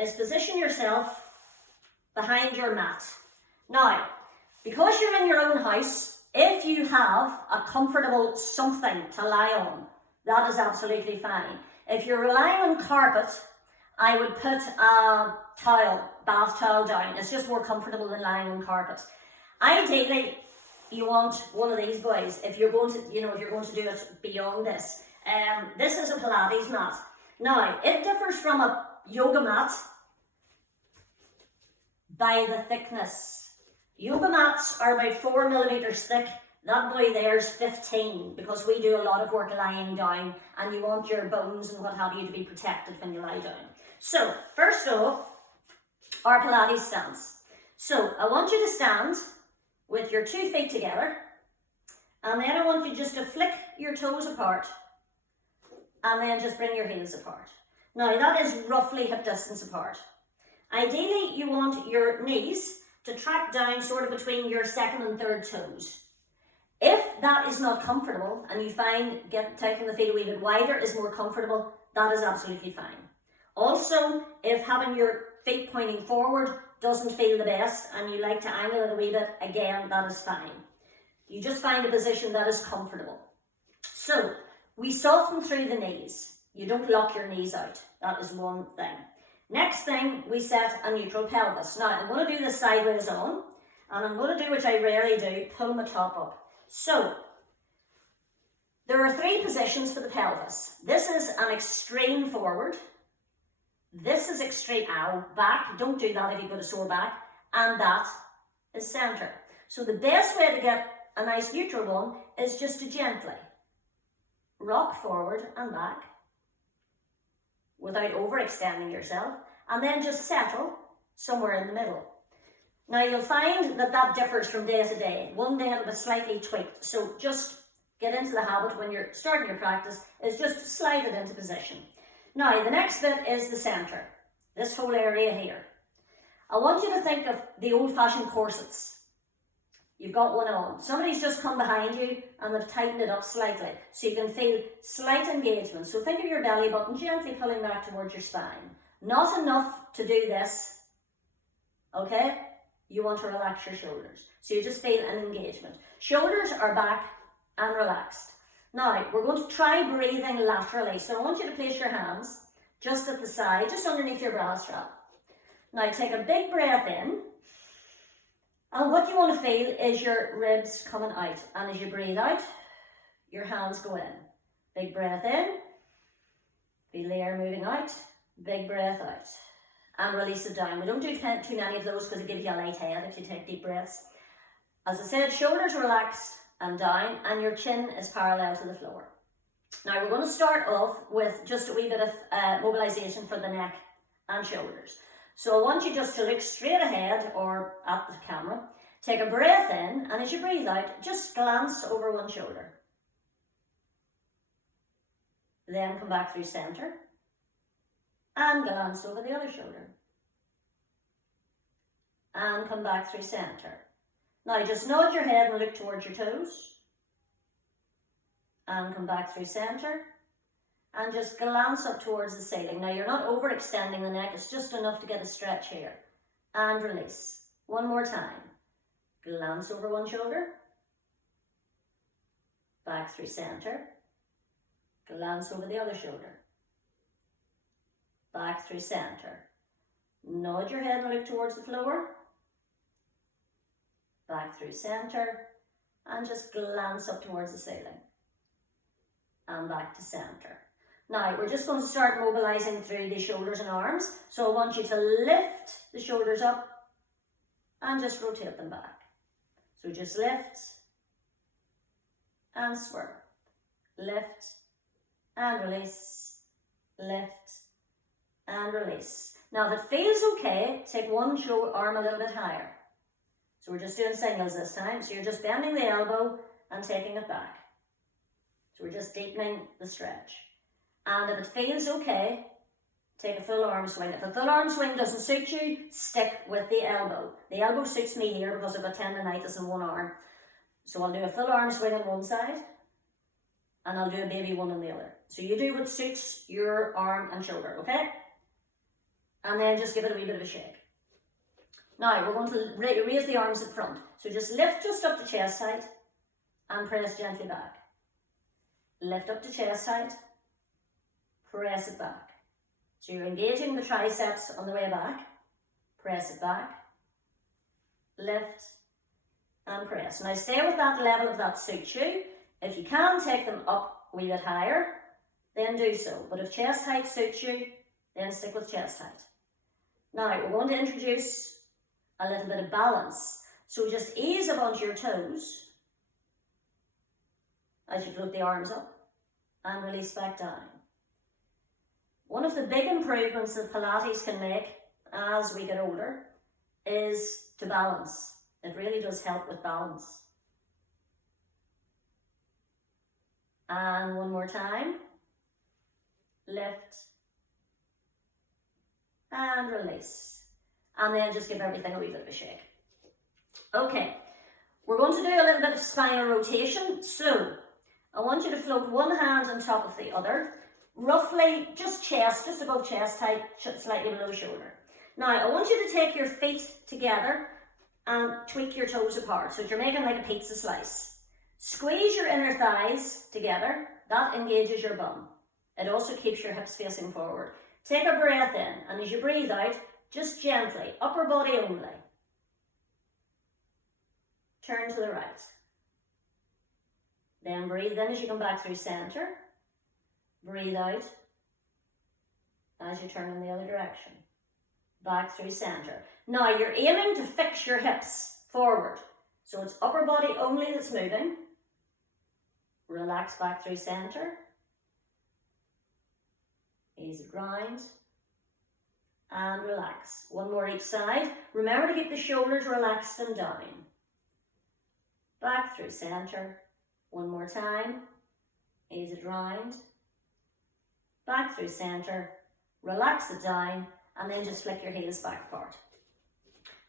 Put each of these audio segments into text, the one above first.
is position yourself behind your mat. Now, because you're in your own house, if you have a comfortable something to lie on, that is absolutely fine. If you're relying on carpet, I would put a towel, bath towel down. It's just more comfortable than lying on carpet. Ideally, you want one of these boys if you're going to, if you're going to do it beyond this. This is a Pilates mat. Now, it differs from a yoga mat by the thickness. Yoga mats are about 4 millimeters thick. That boy there's 15, because we do a lot of work lying down and you want your bones and what have you to be protected when you lie down. So, first off, our Pilates stance. So, I want you to stand with your 2 feet together, and then I want you just to flick your toes apart and then just bring your heels apart. Now, that is roughly hip distance apart. Ideally, you want your knees to track down sort of between your second and third toes. If that is not comfortable and you find taking the feet a wee bit wider is more comfortable, that is absolutely fine. Also, if having your feet pointing forward doesn't feel the best and you like to angle it a wee bit, again, that is fine. You just find a position that is comfortable. So, we soften through the knees. You don't lock your knees out. That is one thing. Next thing, we set a neutral pelvis. Now, I'm going to do this sideways on, and I'm going to do, which I rarely do, pull my top up. So, there are 3 positions for the pelvis. This is an extreme forward. This is extreme, back. Don't do that if you've got a sore back. And that is centre. So the best way to get a nice neutral one is just to gently rock forward and back without overextending yourself, and then just settle somewhere in the middle. Now you'll find that that differs from day to day. One day it'll be slightly tweaked. So just get into the habit when you're starting your practice is just slide it into position. Now the next bit is the centre, this whole area here. I want you to think of the old-fashioned corsets. You've got one on. Somebody's just come behind you and they've tightened it up slightly so you can feel slight engagement. So think of your belly button gently pulling back towards your spine. Not enough to do this, okay? You want to relax your shoulders. So you just feel an engagement. Shoulders are back and relaxed. Now, we're going to try breathing laterally. So I want you to place your hands just at the side, just underneath your bra strap. Now take a big breath in. And what you want to feel is your ribs coming out. And as you breathe out, your hands go in. Big breath in. Feel the air moving out. Big breath out. And release it down. We don't do too many of those because it gives you a light head if you take deep breaths. As I said, shoulders relaxed and down, and your chin is parallel to the floor. Now we're going to start off with just a wee bit of mobilization for the neck and shoulders. So I want you just to look straight ahead or at the camera, take a breath in, and as you breathe out, just glance over one shoulder. Then come back through centre and glance over the other shoulder. And come back through centre. Now just nod your head and look towards your toes. And come back through centre. And just glance up towards the ceiling. Now you're not overextending the neck, it's just enough to get a stretch here. And release. One more time. Glance over one shoulder. Back through centre. Glance over the other shoulder. Back through centre. Nod your head and look towards the floor. Back through centre. And just glance up towards the ceiling. And back to centre. Now, we're just going to start mobilizing through the shoulders and arms. So I want you to lift the shoulders up and just rotate them back. So just lift and swerve. Lift and release. Lift and release. Now, if it feels okay, take one arm a little bit higher. So we're just doing singles this time. So you're just bending the elbow and taking it back. So we're just deepening the stretch. And if it feels okay, take a full arm swing. If a full arm swing doesn't suit you, stick with the elbow. The elbow suits me here because I've got tendonitis in one arm. So I'll do a full arm swing on one side and I'll do a baby one on the other. So you do what suits your arm and shoulder, okay? and then just give it a wee bit of a shake. Now we're going to raise the arms at front. So just lift just up to chest height and press gently back. Lift up to chest height, press it back. So you're engaging the triceps on the way back. Press it back, lift and press. Now stay with that level if that suits you. If you can take them up a wee bit higher, then do so. But if chest height suits you, then stick with chest height. Now we're going to introduce a little bit of balance. So just ease up onto your toes as you float the arms up and release back down. One of the big improvements that Pilates can make as we get older is to balance. It really does help with balance. And one more time. Lift and release. And then just give everything a wee bit of a shake. Okay, we're going to do a little bit of spinal rotation. So I want you to float one hand on top of the other, roughly just chest, just above chest height, slightly below shoulder. Now I want you to take your feet together and tweak your toes apart, so you're making like a pizza slice. Squeeze your inner thighs together, that engages your bum. It also keeps your hips facing forward. Take a breath in, and as you breathe out, just gently, upper body only. Turn to the right. Then breathe in as you come back through center. Breathe out as you turn in the other direction. Back through center. Now you're aiming to fix your hips forward. So it's upper body only that's moving. Relax back through center. Ease it round. And relax. One more each side. Remember to keep the shoulders relaxed and down. Back through center. One more time. Ease it round. Back through center. Relax it down. And then just flick your heels back apart.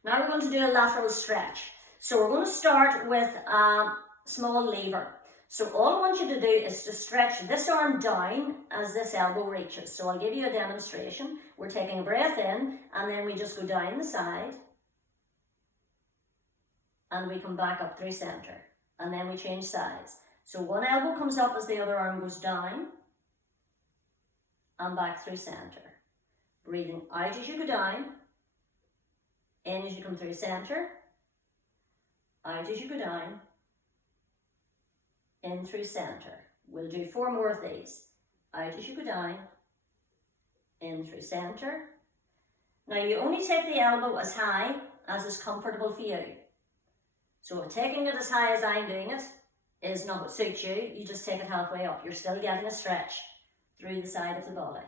Now we're going to do a lateral stretch. So we're going to start with a small lever. So all I want you to do is to stretch this arm down as this elbow reaches. So I'll give you a demonstration. We're taking a breath in and then we just go down the side. And we come back up through center. And then we change sides. So one elbow comes up as the other arm goes down. And back through center. Breathing out as you go down. In as you come through center. Out as you go down. In through center. We'll do 4 more of these. Out as you go down. In through center. Now you only take the elbow as high as is comfortable for you. So if taking it as high as I'm doing it is not what suits you, you just take it halfway up. You're still getting a stretch through the side of the body.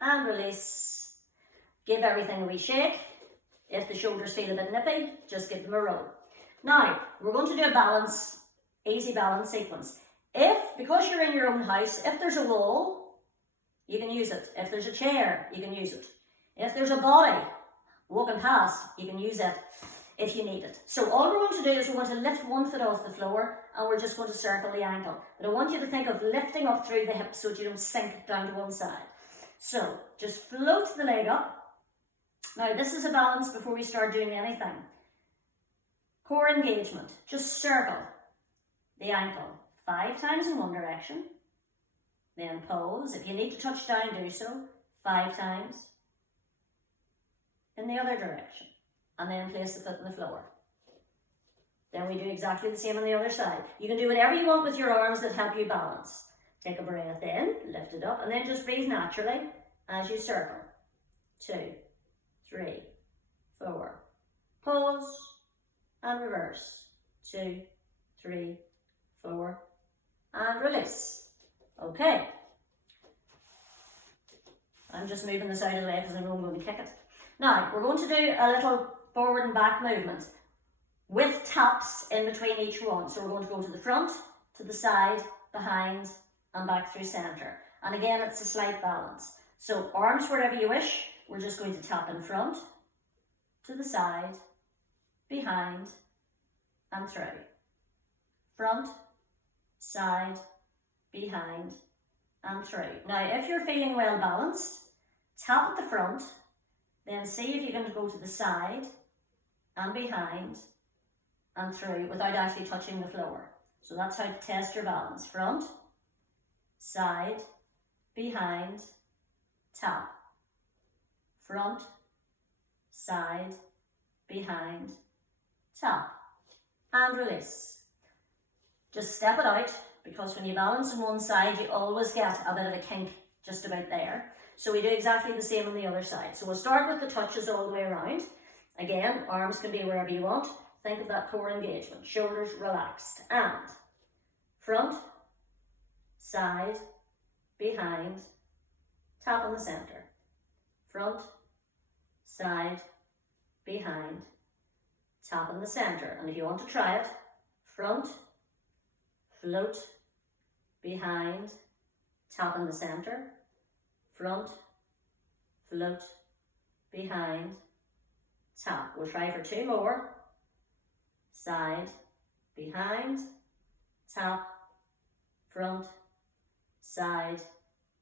And release. Give everything a wee shake. If the shoulders feel a bit nippy, just give them a roll. Now, we're going to do a balance, easy balance sequence. Because you're in your own house, if there's a wall, you can use it. If there's a chair, you can use it. If there's a body walking past, you can use it if you need it. So all we're going to do is we're going to lift one foot off the floor and we're just going to circle the ankle. But I want you to think of lifting up through the hips so that you don't sink down to one side. So just float the leg up. Now this is a balance before we start doing anything. Core engagement. Just circle the ankle 5 times in one direction. Then pause. If you need to touch down, do so 5 times in the other direction. And then place the foot on the floor. Then we do exactly the same on the other side. You can do whatever you want with your arms that help you balance. Take a breath in, lift it up, and then just breathe naturally as you circle. 2, 3, 4. Pause and reverse. 2, 3, 4, and release. Okay. I'm just moving this out of the way because I know I'm going to kick it. Now, we're going to do a little forward and back movement with taps in between each one. So we're going to go to the front, to the side, behind, and back through center. And again, it's a slight balance. So arms wherever you wish. We're just going to tap in front, to the side, behind, and through. Front, side, behind, and through. Now, if you're feeling well balanced, tap at the front, then see if you can go to the side and behind and through without actually touching the floor. So that's how to test your balance. Front, side, behind, tap. Front, side, behind, tap. And release. Just step it out, because when you balance on one side, you always get a bit of a kink just about there. So we do exactly the same on the other side. So we'll start with the touches all the way around. Again, arms can be wherever you want. Think of that core engagement. Shoulders relaxed. And front, side, behind, tap on the center. Front, side, behind, tap on the center. And if you want to try it, front, float, behind, tap on the center. Front, float, behind, tap. We'll try for 2 more. Side, behind, tap, front, side,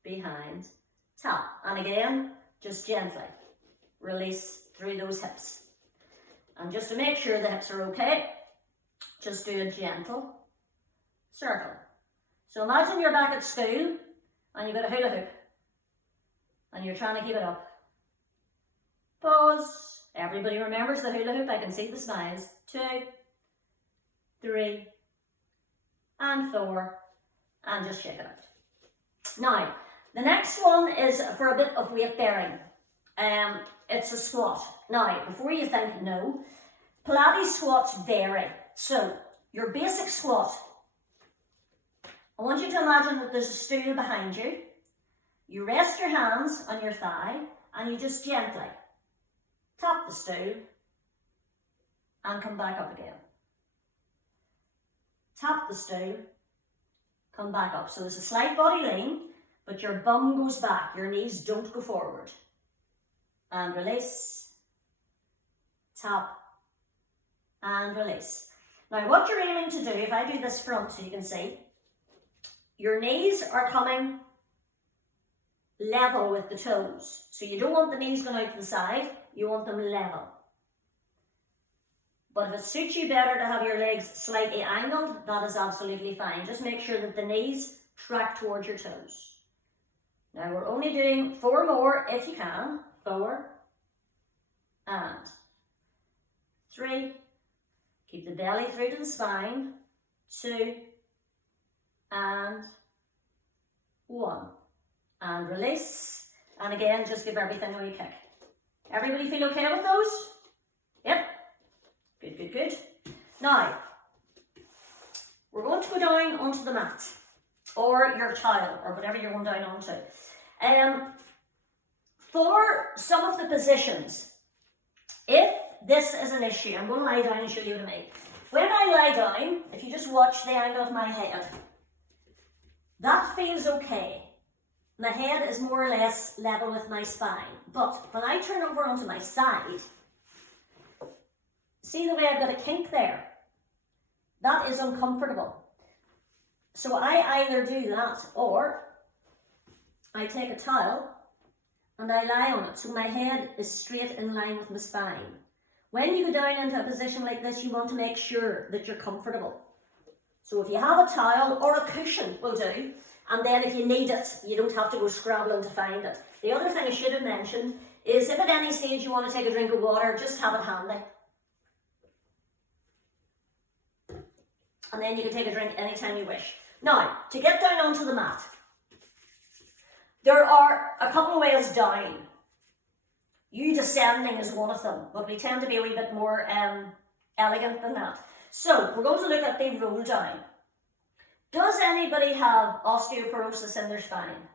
behind, tap. And again, just gently release through those hips. And just to make sure the hips are okay, just do a gentle circle. So imagine you're back at school and you've got a hula hoop and you're trying to keep it up. Pause. Everybody remembers the hula hoop. I can see the smiles. 2, 3, and 4, and just shake it out. Now, the next one is for a bit of weight bearing. It's a squat. Now, before you think no, Pilates squats vary. So, your basic squat, I want you to imagine that there's a stool behind you. You rest your hands on your thigh and you just gently tap the stool and come back up again. Tap the stool, come back up. So there's a slight body lean, but your bum goes back. Your knees don't go forward. And release, tap, and release. Now what you're aiming to do, if I do this front so you can see, your knees are coming level with the toes. So you don't want the knees going out to the side, you want them level. But if it suits you better to have your legs slightly angled, that is absolutely fine. Just make sure that the knees track towards your toes. Now we're only doing 4 more if you can. 4 and 3. Keep the belly through to the spine. 2 and 1. And release. And again, just give everything a wee kick. Everybody feel okay with those? Yep. Good, good, good. Now, we're going to go down onto the mat or your tile or whatever you're going down onto. For some of the positions, if this is an issue, I'm going to lie down and show you what I mean. When I lie down, if you just watch the angle of my head, that feels okay. My head is more or less level with my spine. But when I turn over onto my side, see the way I've got a kink there? That is uncomfortable. So I either do that or I take a towel and I lie on it so my head is straight in line with my spine. When you go down into a position like this, you want to make sure that you're comfortable. So if you have a towel or a cushion will do, and then if you need it, you don't have to go scrabbling to find it. The other thing I should have mentioned is if at any stage you want to take a drink of water, just have it handy. And then you can take a drink anytime you wish. Now, to get down onto the mat, there are a couple of ways down. You descending is one of them, but we tend to be a wee bit more elegant than that. So, we're going to look at the roll down. Does anybody have osteoporosis in their spine?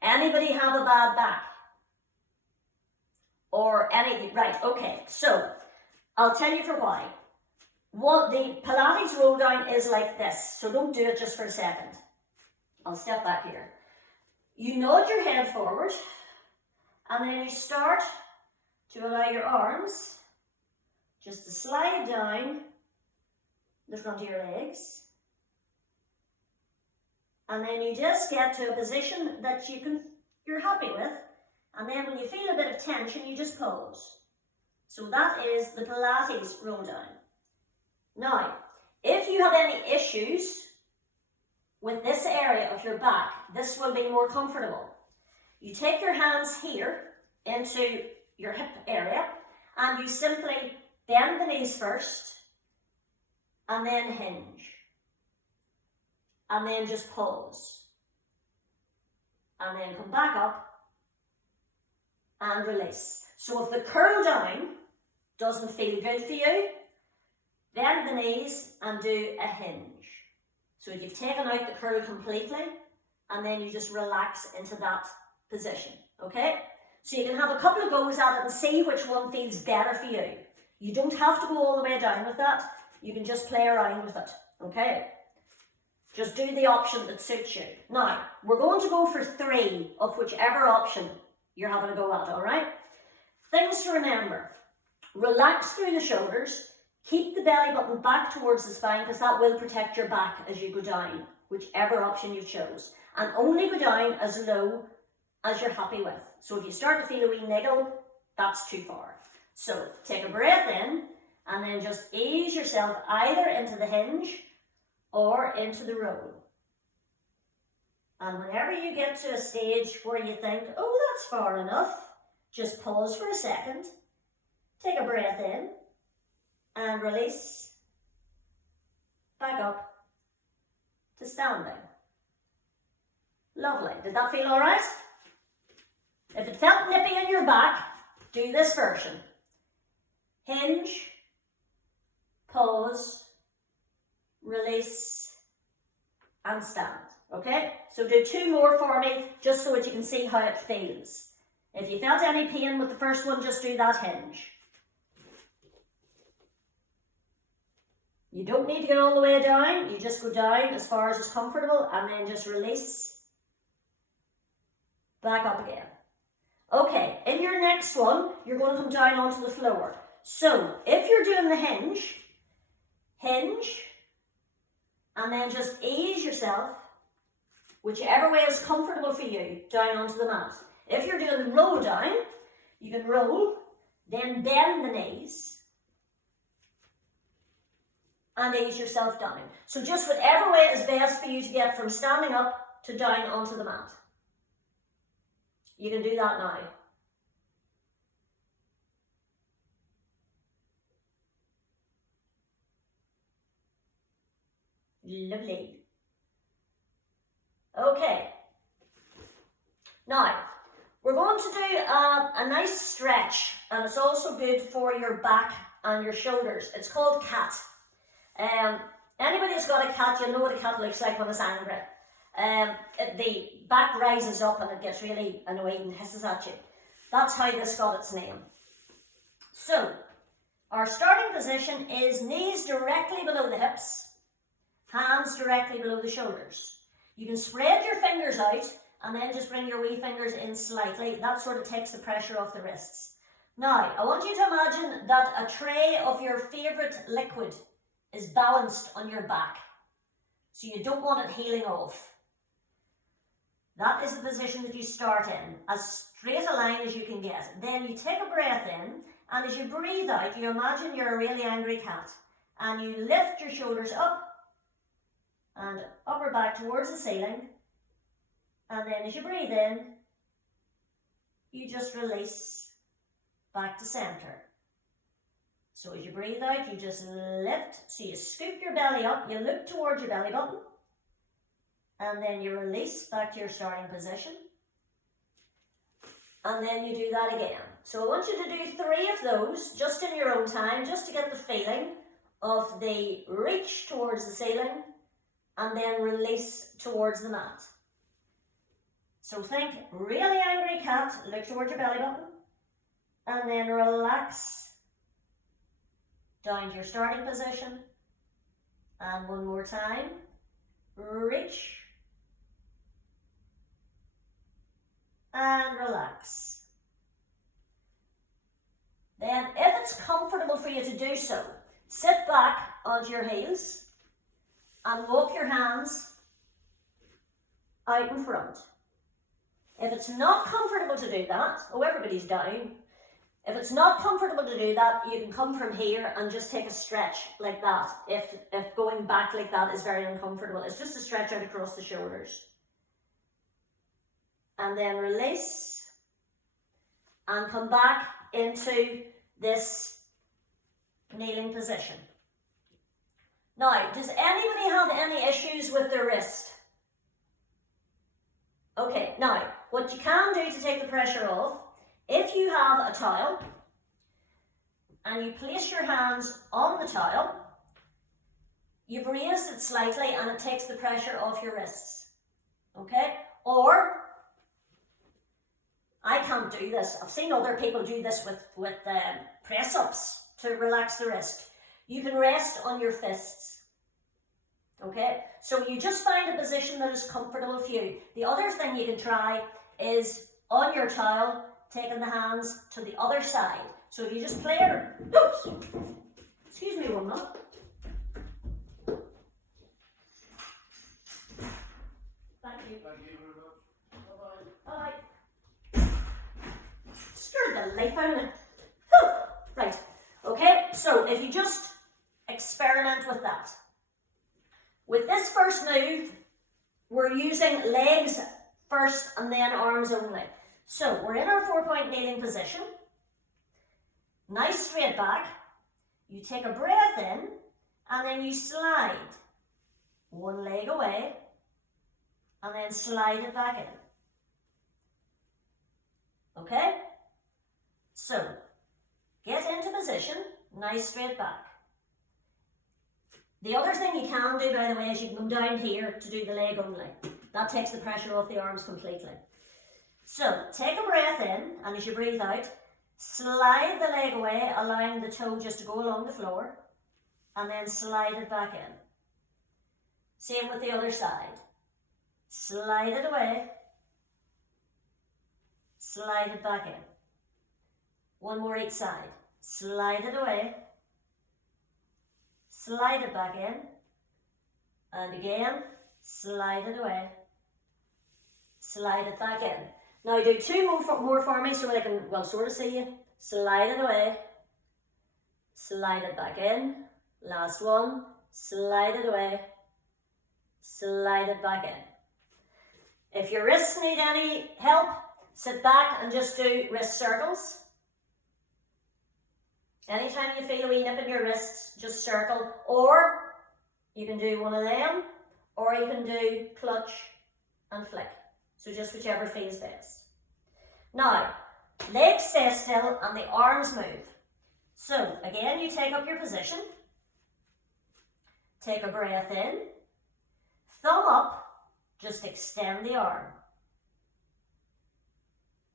Anybody have a bad back? Or anything? Right, okay. So, I'll tell you for why. The Pilates roll down is like this, so don't do it just for a second. I'll step back here. You nod your head forward, and then you start to allow your arms just to slide down the front of your legs And then you just get to a position that you're happy with. And then when you feel a bit of tension, you just pause. So that is the Pilates roll down. Now, if you have any issues with this area of your back, this will be more comfortable. You take your hands here into your hip area and you simply bend the knees first and then hinge. And then just pause. And then come back up and release. So if the curl down doesn't feel good for you, bend the knees and do a hinge. So you've taken out the curl completely and then you just relax into that position, okay? So you can have a couple of goes at it and see which one feels better for you. You don't have to go all the way down with that. You can just play around with it, okay? Just do the option that suits you. Now, we're going to go for 3 of whichever option you're having a go at, all right? Things to remember. Relax through the shoulders. Keep the belly button back towards the spine because that will protect your back as you go down, whichever option you chose. And only go down as low as you're happy with. So if you start to feel a wee niggle, that's too far. So take a breath in and then just ease yourself either into the hinge or into the roll. And whenever you get to a stage where you think, oh, that's far enough, just pause for a second, take a breath in and release, back up to standing. Lovely. Did that feel all right? If it felt nippy in your back, do this version. Hinge, pause, release, and stand. Okay? So do 2 more for me, just so that you can see how it feels. If you felt any pain with the first one, just do that hinge. You don't need to get all the way down. You just go down as far as it's comfortable and then just release. Back up again. Okay, in your next one, you're going to come down onto the floor. So, if you're doing the hinge, hinge, and then just ease yourself, whichever way is comfortable for you, down onto the mat. If you're doing the roll down, you can roll, then bend the knees, and ease yourself down. So just whatever way is best for you to get from standing up to down onto the mat. You can do that now. Lovely. Okay. Now, we're going to do a nice stretch, and it's also good for your back and your shoulders. It's called cat. Anybody who's got a cat, you'll know what a cat looks like when it's angry. The back rises up and it gets really annoyed and hisses at you. That's how this got its name. So, our starting position is knees directly below the hips, hands directly below the shoulders. You can spread your fingers out and then just bring your wee fingers in slightly. That sort of takes the pressure off the wrists. Now, I want you to imagine that a tray of your favourite liquid is balanced on your back. So you don't want it heeling off. That is the position that you start in, as straight a line as you can get. Then you take a breath in, and as you breathe out, you imagine you're a really angry cat. And you lift your shoulders up and upper back towards the ceiling. And then as you breathe in, you just release back to center. So as you breathe out, you just lift. So you scoop your belly up, you look towards your belly button, and then you release back to your starting position. And then you do that again. So I want you to do 3 of those, just in your own time, just to get the feeling of the reach towards the ceiling, and then release towards the mat. So think really angry cat, look towards your belly button, and then relax down to your starting position. And one more time, reach and relax. Then if it's comfortable for you to do so, sit back onto your heels and walk your hands out in front. If it's not comfortable to do that, oh, everybody's down. If it's not comfortable to do that, you can come from here and just take a stretch like that. If going back like that is very uncomfortable, it's just a stretch out across the shoulders. And then release and come back into this kneeling position. Now, does anybody have any issues with their wrist? Okay, now, what you can do to take the pressure off, if you have a towel and you place your hands on the towel, you've raised it slightly and it takes the pressure off your wrists. Okay? Or, I can't do this. I've seen other people do this with press-ups to relax the wrist. You can rest on your fists. Okay? So you just find a position that is comfortable for you. The other thing you can try is on your towel, taking the hands to the other side. So you just play it. Oops! Excuse me one minute. Thank you. Thank you very much. Bye-bye. Bye. Scared the life out of me. Right. Okay, so if you just experiment with that. With this first move, we're using legs first and then arms only. So we're in our 4-point kneeling position. Nice straight back. You take a breath in and then you slide one leg away and then slide it back in. Okay? So get into position, nice straight back. The other thing you can do, by the way, is you can come down here to do the leg only. That takes the pressure off the arms completely. So, take a breath in, and as you breathe out, slide the leg away, allowing the toe just to go along the floor, and then slide it back in. Same with the other side. Slide it away, slide it back in. One more each side. Slide it away, slide it back in, and again, slide it away, slide it back in. Now do two more for me so that I can, well, sort of see you. Slide it away, slide it back in, last one, slide it away, slide it back in. If your wrists need any help, sit back and just do wrist circles. Anytime you feel a wee nip in your wrists, just circle, or you can do one of them, or you can do clutch and flick. So just whichever feels best. Now, legs stay still and the arms move. So again, you take up your position, take a breath in, thumb up, just extend the arm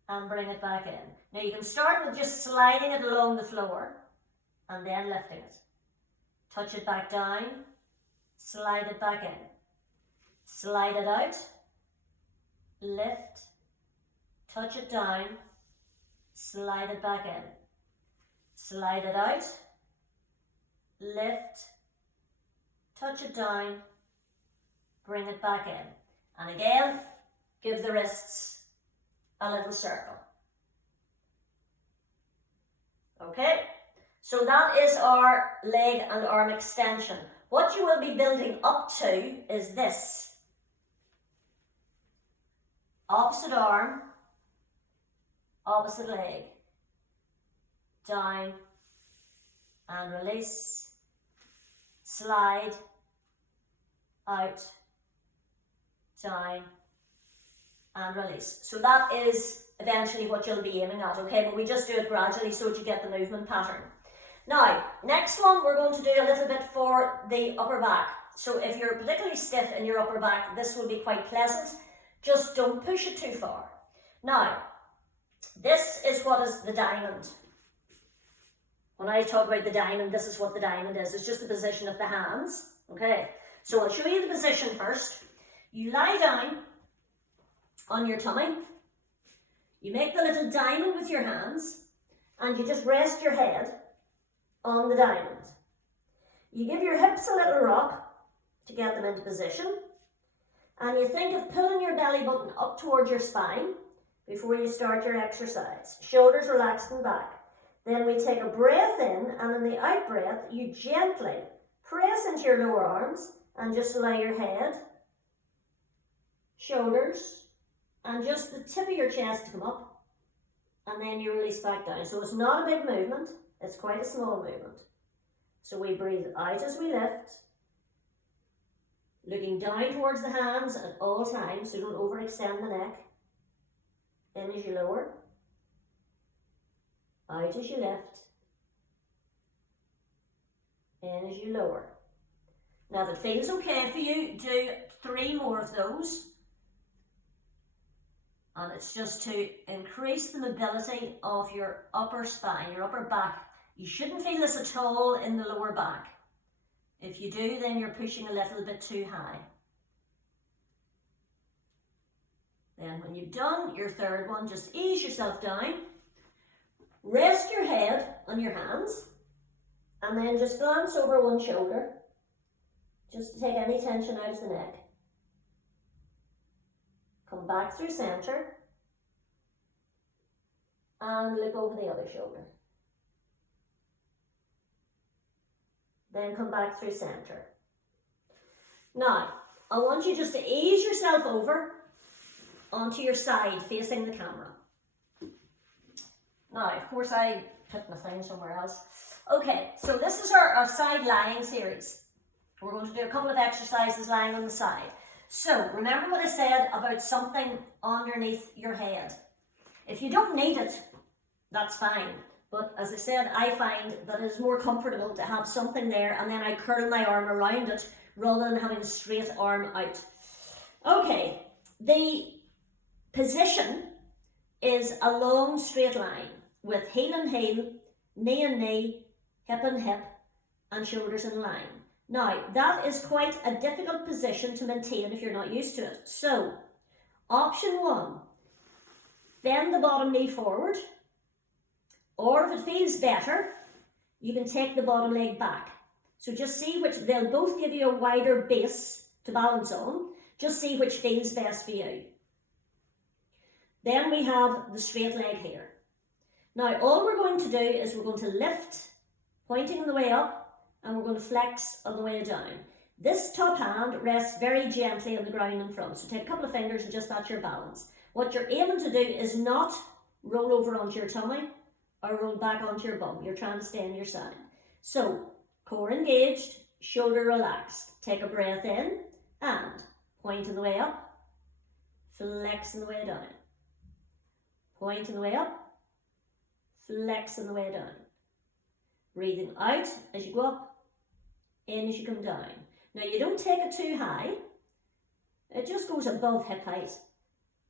and bring it back in. Now you can start with just sliding it along the floor and then lifting it. Touch it back down, slide it back in, slide it out, lift, touch it down, slide it back in, slide it out, lift, touch it down, bring it back in. And again, give the wrists a little circle. Okay, so that is our leg and arm extension. What you will be building up to is this. Opposite arm, opposite leg, down and release, slide, out, down and release. So that is eventually what you'll be aiming at, okay? But we just do it gradually so that you get the movement pattern. Now, next one we're going to do a little bit for the upper back. So if you're particularly stiff in your upper back, this will be quite pleasant. Just don't push it too far. Now, this is what is the diamond. When I talk about the diamond, this is what the diamond is. It's just the position of the hands, okay? So I'll show you the position first. You lie down on your tummy. You make the little diamond with your hands and you just rest your head on the diamond. You give your hips a little rock to get them into position. And you think of pulling your belly button up towards your spine before you start your exercise. Shoulders relaxed and back. Then we take a breath in, and in the out breath, you gently press into your lower arms and just allow your head, shoulders, and just the tip of your chest to come up. And then you release back down. So it's not a big movement, it's quite a small movement. So we breathe out as we lift, looking down towards the hands at all times, so don't overextend the neck. In as you lower, out as you lift, in as you lower. Now if it feels okay for you, do 3 more of those. And it's just to increase the mobility of your upper spine, your upper back. You shouldn't feel this at all in the lower back. If you do, then you're pushing a little bit too high. Then when you've done your third one, just ease yourself down. Rest your head on your hands. And then just glance over one shoulder. Just to take any tension out of the neck. Come back through center. And look over the other shoulder. Then come back through center. Now, I want you just to ease yourself over onto your side facing the camera. Now, of course, I put my thing somewhere else. Okay, so this is our side lying series. We're going to do a couple of exercises lying on the side. So, remember what I said about something underneath your head. If you don't need it, that's fine. But as I said, I find that it is more comfortable to have something there and then I curl my arm around it rather than having a straight arm out. Okay, the position is a long straight line with heel and heel, knee and knee, hip and hip, and shoulders in line. Now, that is quite a difficult position to maintain if you're not used to it. So, option 1, bend the bottom knee forward, or if it feels better, you can take the bottom leg back. So just see which, they'll both give you a wider base to balance on. Just see which feels best for you. Then we have the straight leg here. Now, all we're going to do is we're going to lift, pointing on the way up, and we're going to flex on the way down. This top hand rests very gently on the ground in front. So take a couple of fingers and just that's your balance. What you're aiming to do is not roll over onto your tummy or roll back onto your bum. You're trying to stay on your side. So, core engaged, shoulder relaxed. Take a breath in and point on the way up, flex on the way down. Point on the way up, flex on the way down. Breathing out as you go up, in as you come down. Now you don't take it too high, it just goes above hip height.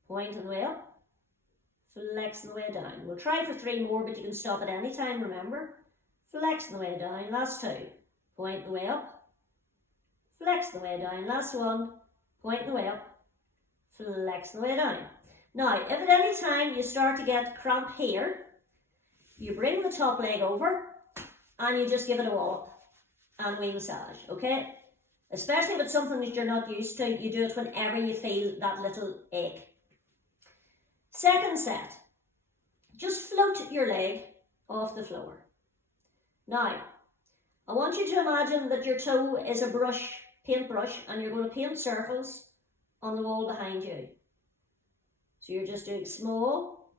Point on the way up, flex on the way down. We'll try for 3 more, but you can stop at any time, remember. Flex on the way down, last 2. Point on the way up, flex on the way down, last 1. Point on the way up, flex on the way down. Now, if at any time you start to get cramp here, you bring the top leg over and you just give it a wallop and we massage, okay? Especially if it's something that you're not used to, you do it whenever you feel that little ache. Second set, just float your leg off the floor. Now, I want you to imagine that your toe is a brush, paintbrush, and you're going to paint circles on the wall behind you. So you're just doing small,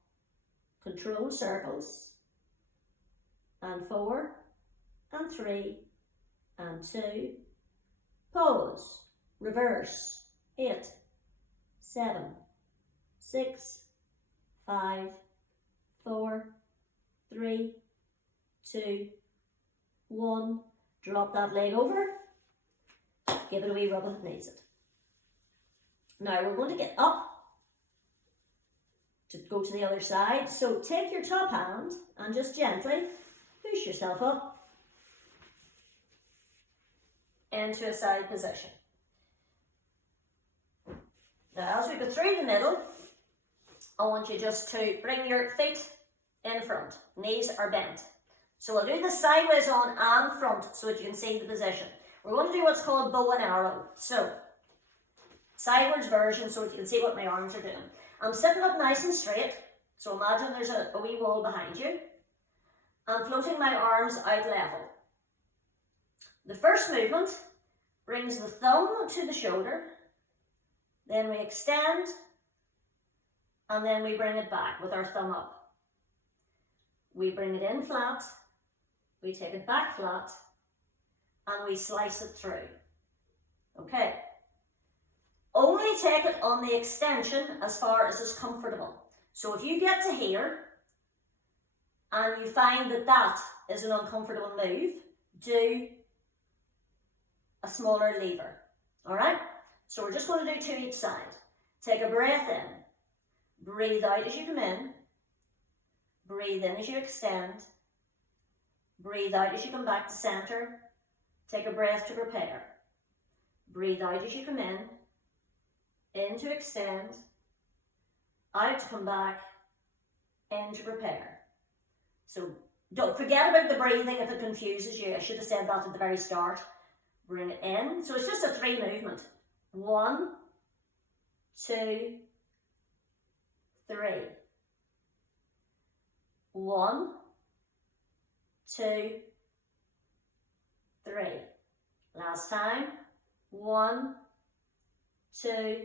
controlled circles, and 4, and 3, and 2, pause, reverse, 8, 7, 6, 5, 4, 3, 2, 1, drop that leg over, give it a wee rub if it needs it. Now we're going to get up to go to the other side. So take your top hand and just gently push yourself up into a side position. Now as we go through the middle, I want you just to bring your feet in front. Knees are bent. So we'll do this sideways on and front so that you can see the position. We're going to do what's called bow and arrow. So sideways version so you can see what my arms are doing. I'm sitting up nice and straight, so imagine there's a wee wall behind you. I'm floating my arms out level. The first movement brings the thumb to the shoulder, then we extend, and then we bring it back with our thumb up. We bring it in flat, we take it back flat, and we slice it through. Okay. Only take it on the extension as far as is comfortable. So if you get to here and you find that that is an uncomfortable move, do a smaller lever. All right? So we're just going to do 2 each side. Take a breath in. Breathe out as you come in. Breathe in as you extend. Breathe out as you come back to center. Take a breath to prepare. Breathe out as you come in to extend, out to come back, in to prepare. So don't forget about the breathing if it confuses you. I should have said that at the very start. Bring it in. So it's just a 3 movement. 1, 2, 3. 1, 2, 3. Last time. 1, 2,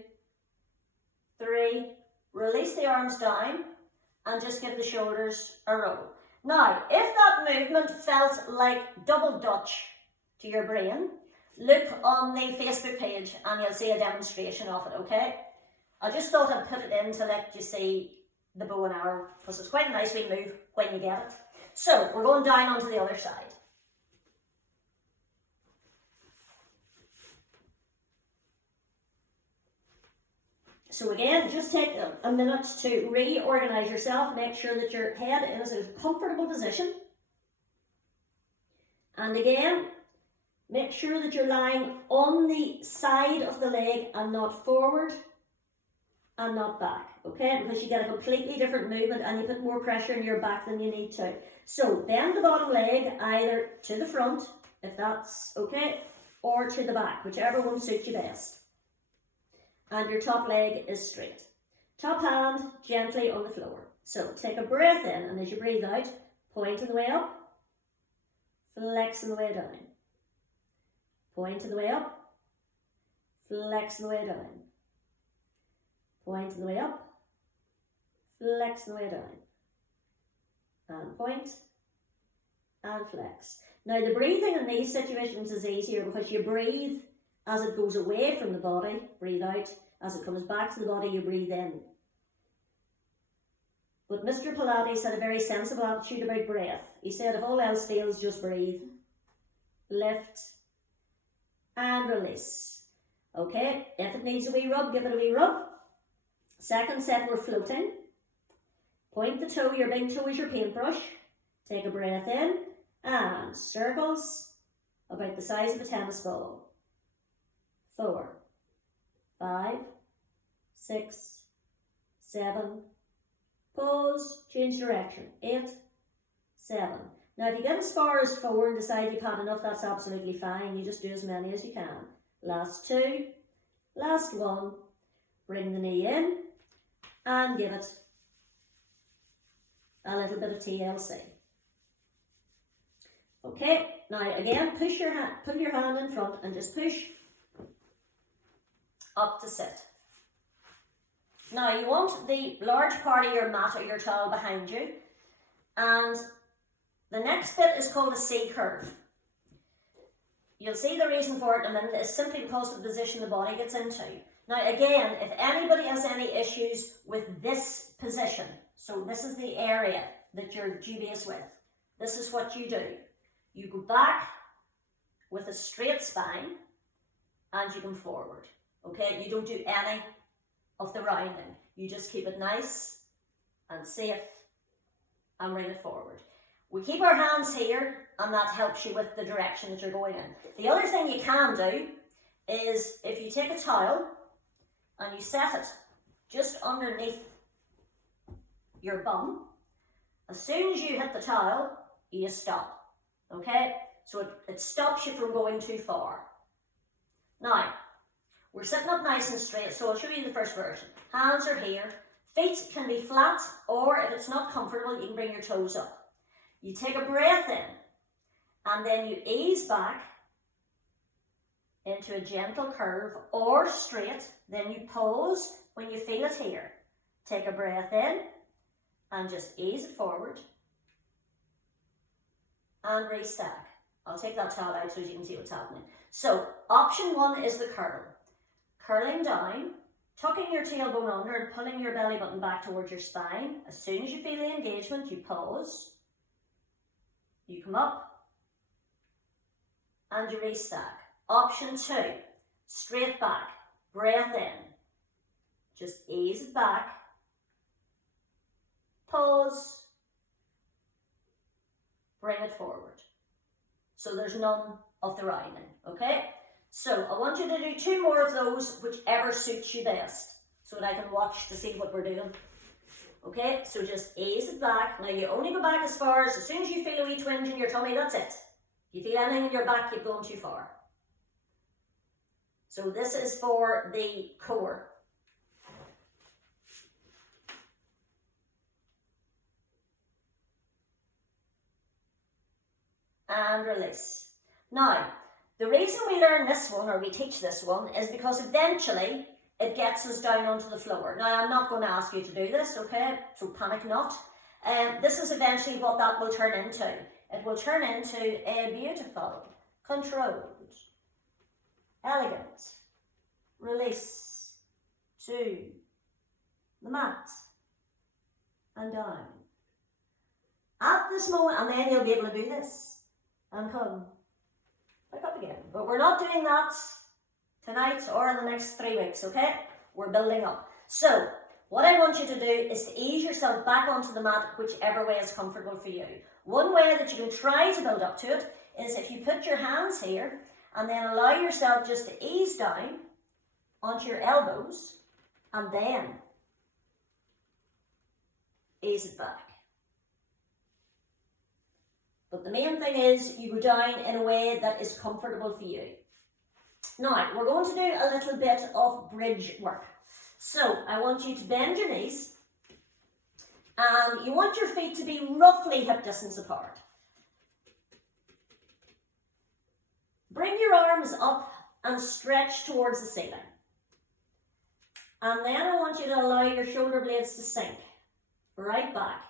3. Release the arms down and just give the shoulders a roll. Now, if that movement felt like double Dutch to your brain, look on the Facebook page and you'll see a demonstration of it, okay? I just thought I'd put it in to let you see the bow and arrow because it's quite a nice wee move when you get it. So, we're going down onto the other side. So again, just take a minute to reorganize yourself, make sure that your head is in a comfortable position. And again, make sure that you're lying on the side of the leg and not forward and not back, okay? Because you get a completely different movement and you put more pressure in your back than you need to. So bend the bottom leg either to the front, if that's okay, or to the back, whichever one suits you best. And your top leg is straight. Top hand gently on the floor. So take a breath in, and as you breathe out, pointing the way up, flexing the way down. Pointing the way up, flexing the way down. Pointing the way up, flexing the way down. And point, and flex. Now the breathing in these situations is easier because you breathe as it goes away from the body, breathe out. As it comes back to the body, you breathe in. But Mr. Pilates had a very sensible attitude about breath. He said, if all else fails, just breathe. Lift and release. Okay, if it needs a wee rub, give it a wee rub. Second set, we're floating. Point the toe, your big toe is your paintbrush. Take a breath in and circles about the size of a tennis ball. 4, 5, 6, 7, pause, change direction, 8, 7. Now if you get as far as 4 and decide you've had enough, that's absolutely fine. You just do as many as you can. Last 2, last 1, bring the knee in and give it a little bit of TLC. Okay, now again, put your hand in front and just push up to sit. Now you want the large part of your mat or your towel behind you, and the next bit is called a C curve. You'll see the reason for it in a minute. It's simply because of the position the body gets into. Now again, if anybody has any issues with this position, so this is the area that you're dubious with, this is what you do. You go back with a straight spine and you come forward. Okay, you don't do any of the rounding. You just keep it nice and safe and bring it forward. We keep our hands here and that helps you with the direction that you're going in. The other thing you can do is if you take a towel and you set it just underneath your bum, as soon as you hit the towel, you stop. Okay, so it stops you from going too far. Now, We're sitting up nice and straight, so I'll show you the first version. Hands are here. Feet can be flat, or if it's not comfortable, you can bring your toes up. You take a breath in, and then you ease back into a gentle curve or straight. Then you pause when you feel it here. Take a breath in and just ease it forward and restack. I'll take that towel out so you can see what's happening. So option 1 is the curl. Curling down, tucking your tailbone under and pulling your belly button back towards your spine. As soon as you feel the engagement, you pause. You come up and you restack. Option 2, straight back, breath in. Just ease it back. Pause. Bring it forward. So there's none of the rounding, okay? So I want you to do 2 more of those, whichever suits you best, so that I can watch to see what we're doing. Okay, so just ease it back. Now you only go back as far as soon as you feel a wee twinge in your tummy, that's it. If you feel anything in your back, you've gone too far. So this is for the core. And release. Now, the reason we learn this one, or we teach this one, is because eventually it gets us down onto the floor. Now, I'm not going to ask you to do this, okay? So panic not. This is eventually what that will turn into. It will turn into a beautiful, controlled, elegant release to the mat and down. At this moment, and then you'll be able to do this and come back up again. But we're not doing that tonight or in the next 3 weeks, okay? We're building up. So, what I want you to do is to ease yourself back onto the mat, whichever way is comfortable for you. One way that you can try to build up to it is if you put your hands here and then allow yourself just to ease down onto your elbows and then ease it back. But the main thing is you go down in a way that is comfortable for you. Now, we're going to do a little bit of bridge work. So, I want you to bend your knees and you want your feet to be roughly hip distance apart. Bring your arms up and stretch towards the ceiling. And then I want you to allow your shoulder blades to sink right back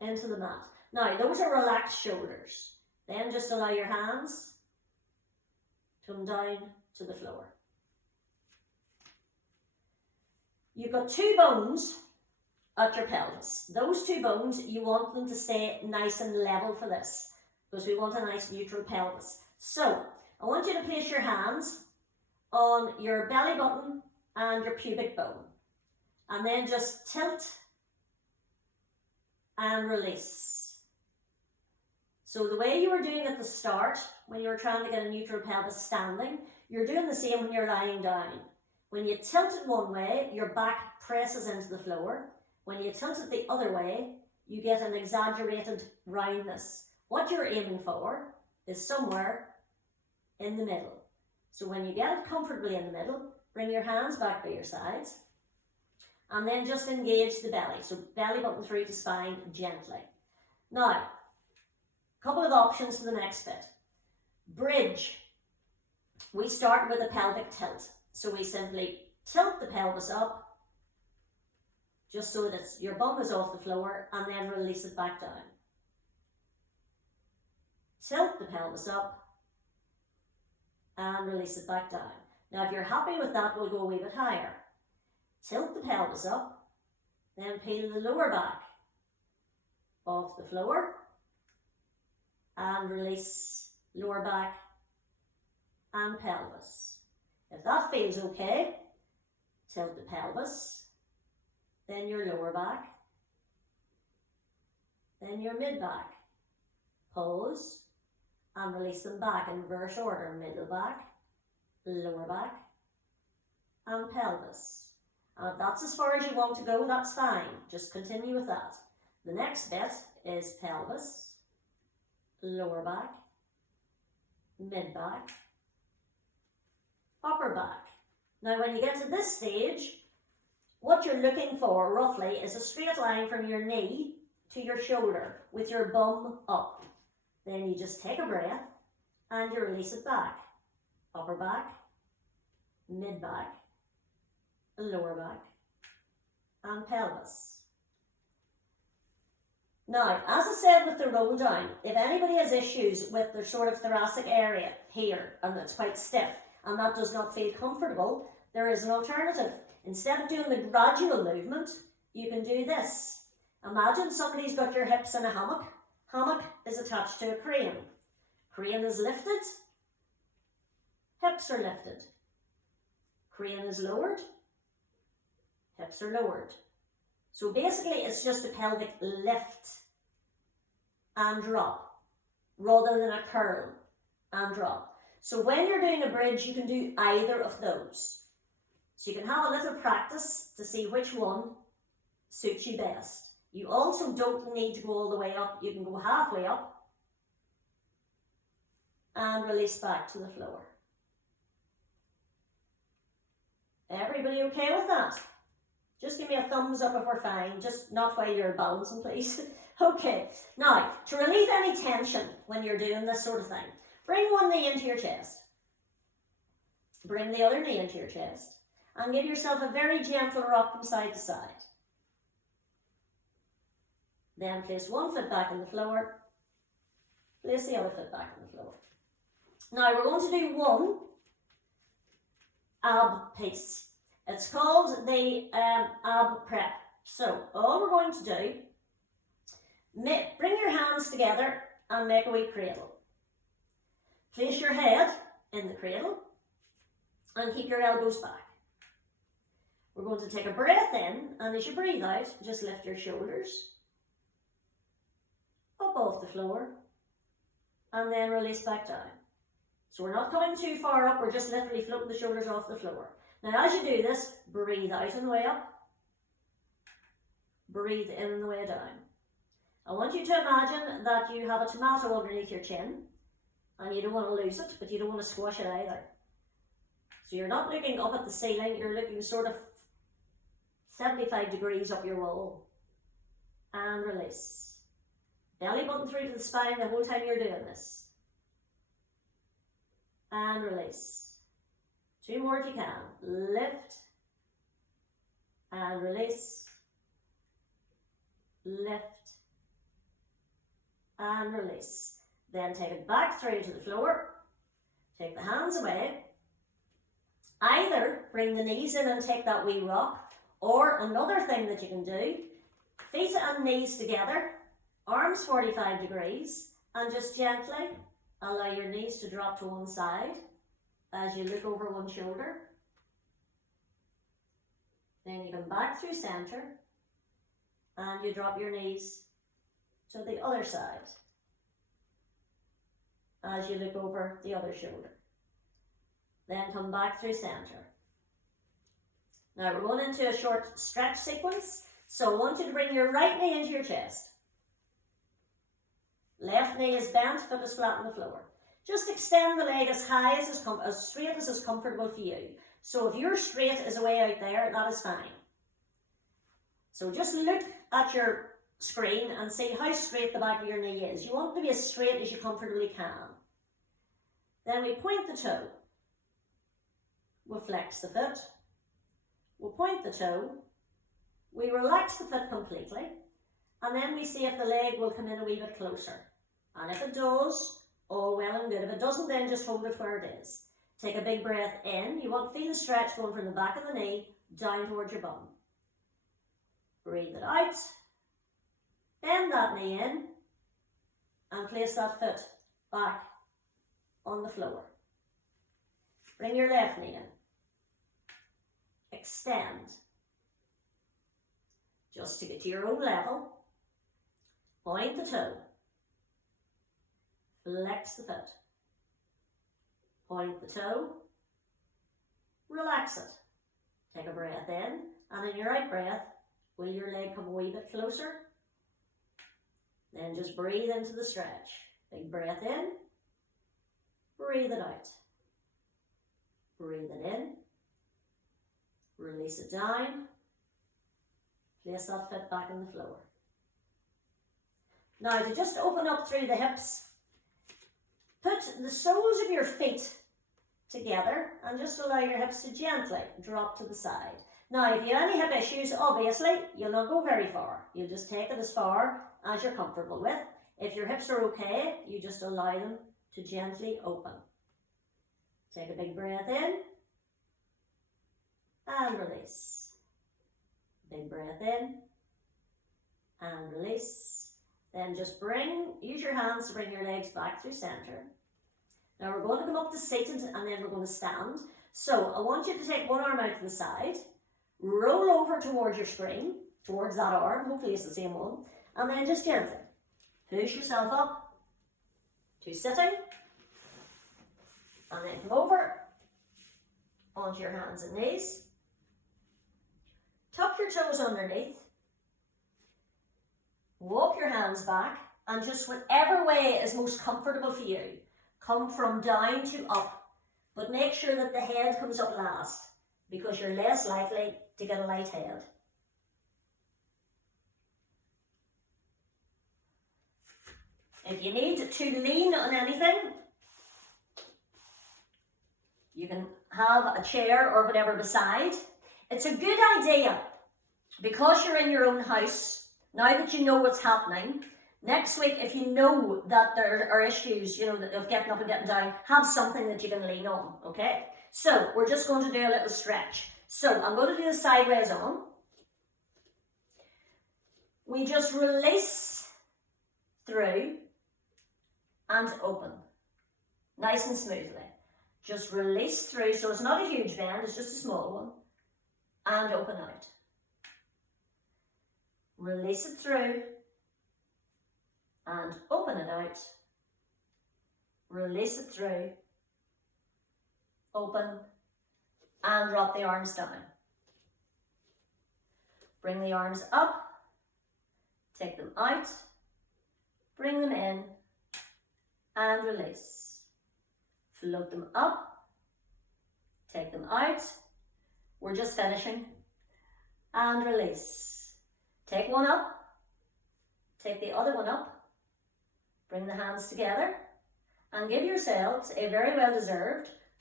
into the mat. Now, those are relaxed shoulders. Then just allow your hands to come down to the floor. You've got 2 bones at your pelvis. Those 2 bones, you want them to stay nice and level for this, because we want a nice neutral pelvis. So, I want you to place your hands on your belly button and your pubic bone. And then just tilt and release. So the way you were doing at the start, when you were trying to get a neutral pelvis standing, you're doing the same when you're lying down. When you tilt it one way, your back presses into the floor. When you tilt it the other way, you get an exaggerated roundness. What you're aiming for is somewhere in the middle. So when you get it comfortably in the middle, bring your hands back by your sides and then just engage the belly. So belly button through to spine gently. Now, a couple of options for the next bit. Bridge. We start with a pelvic tilt. So we simply tilt the pelvis up just so that your bum is off the floor and then release it back down. Tilt the pelvis up and release it back down. Now, if you're happy with that, we'll go a wee bit higher. Tilt the pelvis up, then peel the lower back off the floor and release lower back and pelvis. If that feels okay, tilt the pelvis, then your lower back, then your mid back. Pause and release them back in reverse order. Middle back, lower back, and pelvis. And if that's as far as you want to go, that's fine. Just continue with that. The next bit is pelvis, lower back, mid back, upper back. Now when you get to this stage, what you're looking for roughly is a straight line from your knee to your shoulder with your bum up. Then you just take a breath and you release it back. Upper back, mid back, lower back, and pelvis. Now, as I said with the roll down, if anybody has issues with the sort of thoracic area here and it's quite stiff and that does not feel comfortable, there is an alternative. Instead of doing the gradual movement, you can do this. Imagine somebody's got your hips in a hammock. Hammock is attached to a crane. Crane is lifted. Hips are lifted. Crane is lowered. Hips are lowered. So basically it's just a pelvic lift and drop rather than a curl and drop. So when you're doing a bridge, you can do either of those. So you can have a little practice to see which one suits you best. You also don't need to go all the way up. You can go halfway up and release back to the floor. Everybody okay with that? Just give me a thumbs up if we're fine. Just not while you're balancing, please. Okay, now to relieve any tension when you're doing this sort of thing, bring one knee into your chest. Bring the other knee into your chest. And give yourself a very gentle rock from side to side. Then place one foot back on the floor. Place the other foot back on the floor. Now we're going to do one ab piece. It's called the ab prep. So all we're going to do, bring your hands together and make a wee cradle. Place your head in the cradle and keep your elbows back. We're going to take a breath in, and as you breathe out, just lift your shoulders up off the floor and then release back down. So we're not coming too far up, we're just literally floating the shoulders off the floor. Now as you do this, breathe out on the way up, breathe in on the way down. I want you to imagine that you have a tomato underneath your chin and you don't want to lose it, but you don't want to squash it either. So you're not looking up at the ceiling, you're looking sort of 75 degrees up your wall. And release. Belly button through to the spine the whole time you're doing this. And release. Two more if you can. Lift. And release. Lift. And release. Then take it back through to the floor. Take the hands away. Either bring the knees in and take that wee rock, or another thing that you can do, feet and knees together, arms 45 degrees, and just gently allow your knees to drop to one side as you look over one shoulder. Then you come back through center and you drop your knees to the other side as you look over the other shoulder. Then come back through center. Now we're going into a short stretch sequence. So I want you to bring your right knee into your chest. Left knee is bent, foot is flat on the floor. Just extend the leg as high as straight as is comfortable for you. So if your straight is away out there, that is fine. So just look at your screen and see how straight the back of your knee is. You want it to be as straight as you comfortably can. Then we point the toe. We'll flex the foot. We'll point the toe. We relax the foot completely. And then we see if the leg will come in a wee bit closer. And if it does, all well and good. If it doesn't, then just hold it where it is. Take a big breath in. You want to feel the stretch going from the back of the knee down towards your bum. Breathe it out. Bend that knee in. And place that foot back on the floor. Bring your left knee in. Extend. Just to get to your own level. Point the toe. Flex the foot. Point the toe. Relax it. Take a breath in, and in your out breath, will your leg come a wee bit closer? Then just breathe into the stretch. Big breath in. Breathe it out. Breathe it in. Release it down. Place that foot back on the floor. Now to just open up through the hips, put the soles of your feet together and just allow your hips to gently drop to the side. Now if you have any hip issues, obviously you'll not go very far. You'll just take it as far as you're comfortable with. If your hips are okay, you just allow them to gently open. Take a big breath in and release. Big breath in and release. Then just use your hands to bring your legs back through center. Now we're going to come up to seated and then we're going to stand. So I want you to take one arm out to the side, roll over towards your screen, towards that arm, hopefully it's the same one, and then just gently push yourself up to sitting, and then come over onto your hands and knees. Tuck your toes underneath. Walk your hands back, and just whatever way is most comfortable for you. Come from down to up, but make sure that the head comes up last, because you're less likely to get a light head. If you need to lean on anything, you can have a chair or whatever beside. It's a good idea, because you're in your own house, now that you know what's happening, next week, if you know that there are issues, of getting up and getting down, have something that you can lean on, okay? So, we're just going to do a little stretch. So, I'm going to do the sideways on. We just release through and open, nice and smoothly. Just release through, so it's not a huge bend, it's just a small one, and open out. Release it through and open it out. Release it through, open, and drop the arms down. Bring the arms up, take them out, bring them in, and release. Float them up, take them out. We're just finishing, and release. Take one up, take the other one up, bring the hands together, and give yourselves a very well-deserved